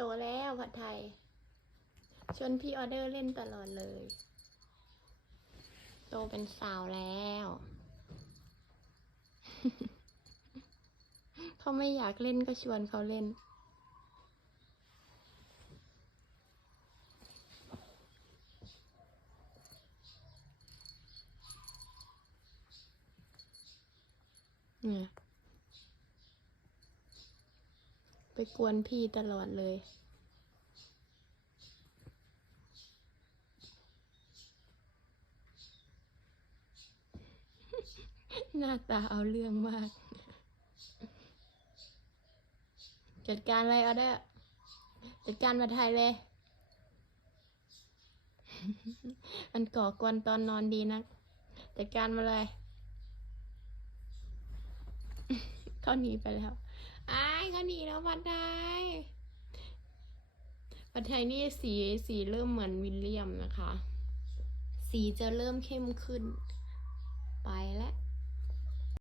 โตแล้วผัดไทย ชวนพี่ออเดอร์เล่นตลอดเลย โตเป็นสาวแล้ว เขาไม่อยากเล่นก็ชวนเขาเล่นเนี่ย ไปกวนพี่ตลอดเลย หน้าตาเอาเรื่องมาก จัดการอะไรเอาได้ จัดการมาไทยเลย มันก่อกวนตอนนอนดีนักจัดการมาเลย เขาหนีไปแล้วอ้า เขาหนีแล้วบัดไทยผัดไทยนี่สีสีเริ่มเหมือนวิลเลียมนะคะ สีจะเริ่มเข้มขึ้น